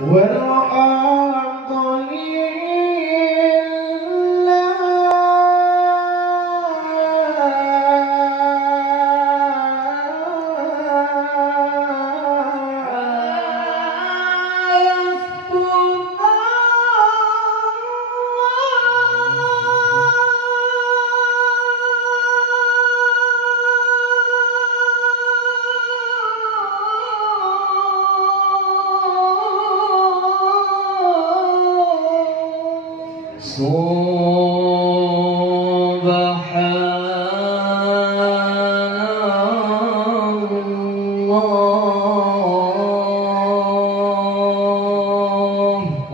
والحمد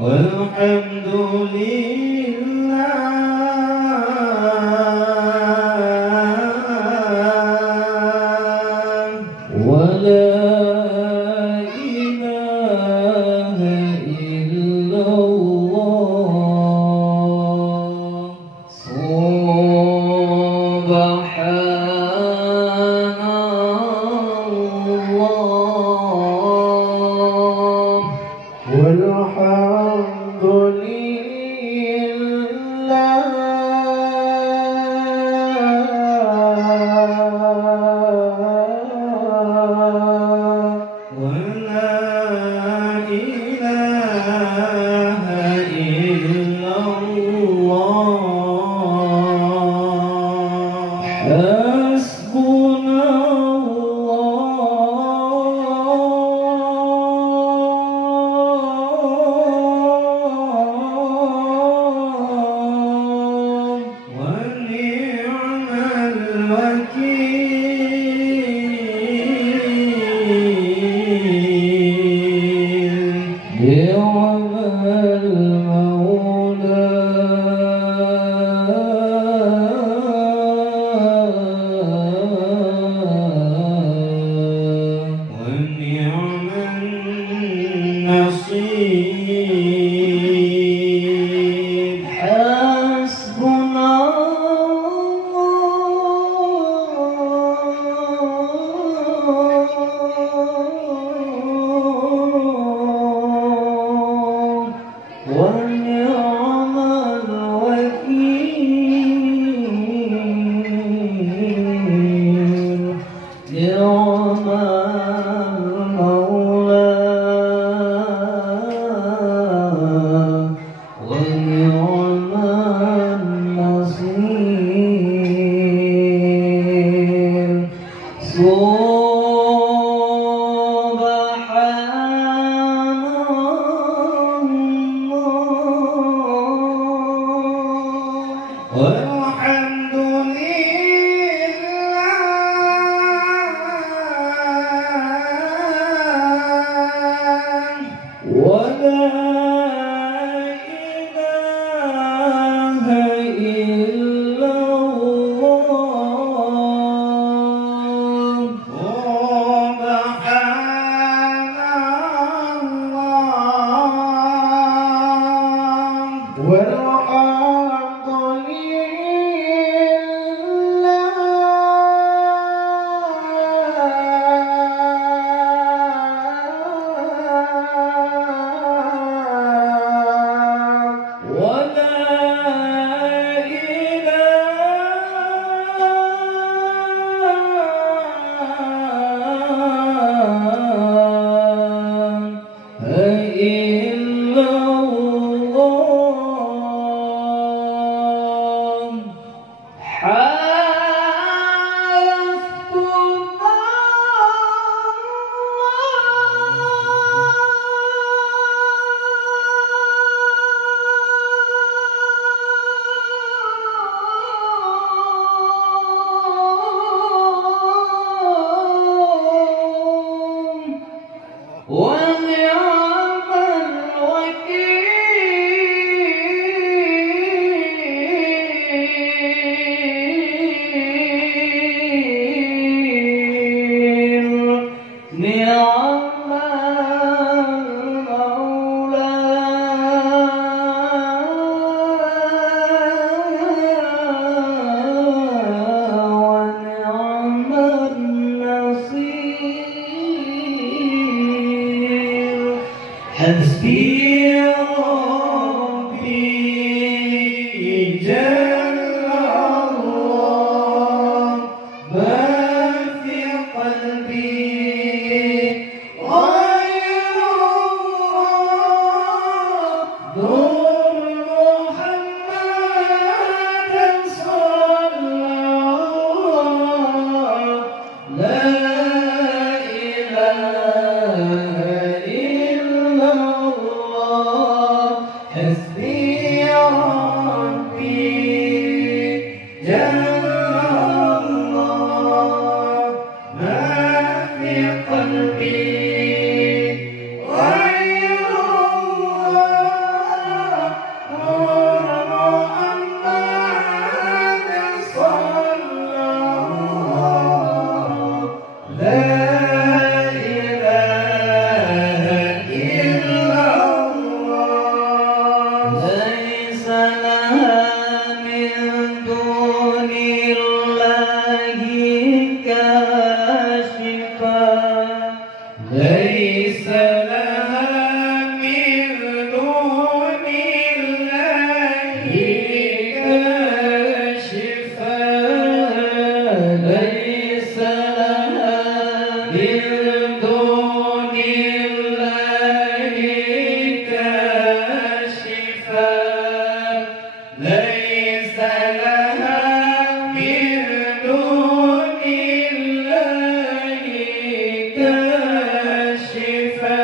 والحمد لله ولا إله إلا الله سبحان الله والحمد لله ولا إله إلا الله حسبنا نعم المولى ونعم النصير حسبنا ونعم الوكيل نعم المولى ونعم النصير والحمد لله ولا إله إلا الله سبحان الله والحمد ونعم حسبي ربي جل الله ما في قلبي غير الله نور محمد صلى الله لا إله إلا الله حسبي ربي جل الله ما في قلبي غير الله نور محمد صلى الله لا إله إلا الله ليس لها من دون الله كاشفا ليس لها من دون الله كاشفا ليس لها من دون الله كاشفا ليس لها من دون الله كاشفا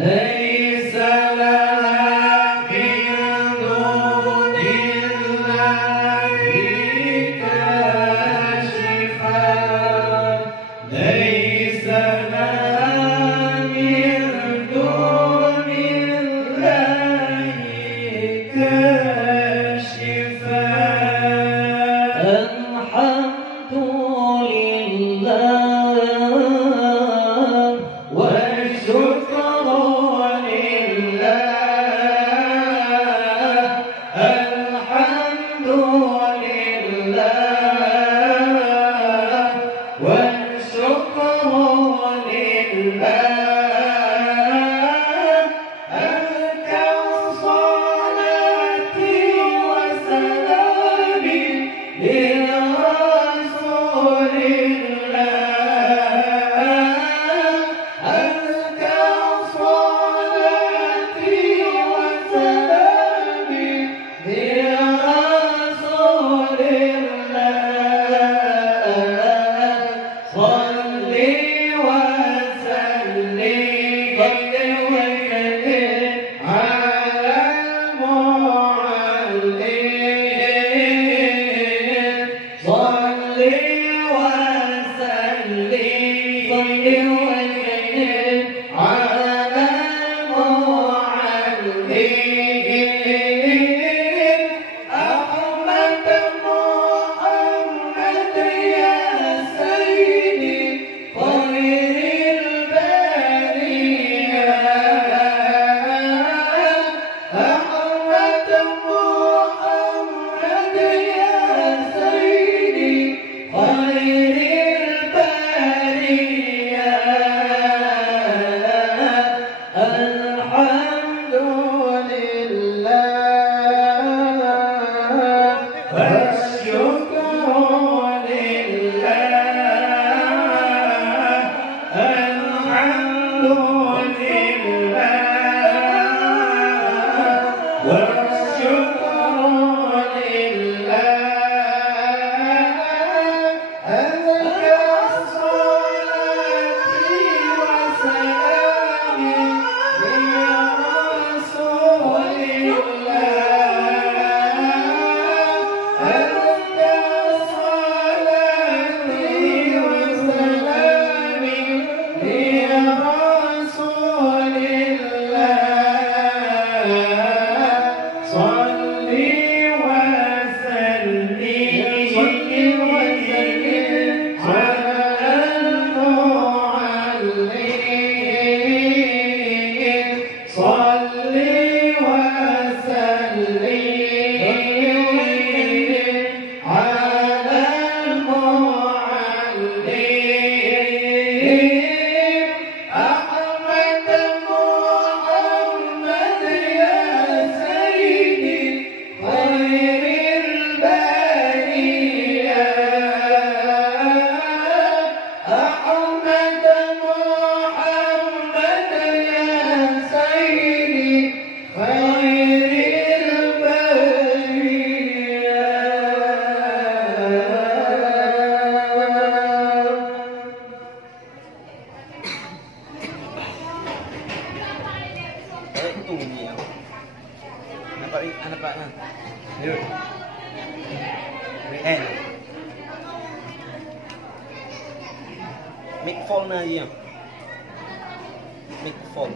ليس لها من دون الله كاشفا ليس لها من دون الله كاشفا الحمد لله والشكر لله الحمد لله والشكر لله أزكى صلاتي وسلامي لرسول الله أزكى صلاتي وسلامي لرسول الله صلي وسلم على المعلم صلي وسلم على المعلم أحمد محمد يا سيدي خير البرية أحمد محمد يا سيدي خير البرية الحمد لله والشكر لله الحمد لله والشكر لله أزكى صلاتي وسلامي لرسول الله أزكى صلاتي وسلامي لرسول الله Microphone gì không? Microphone.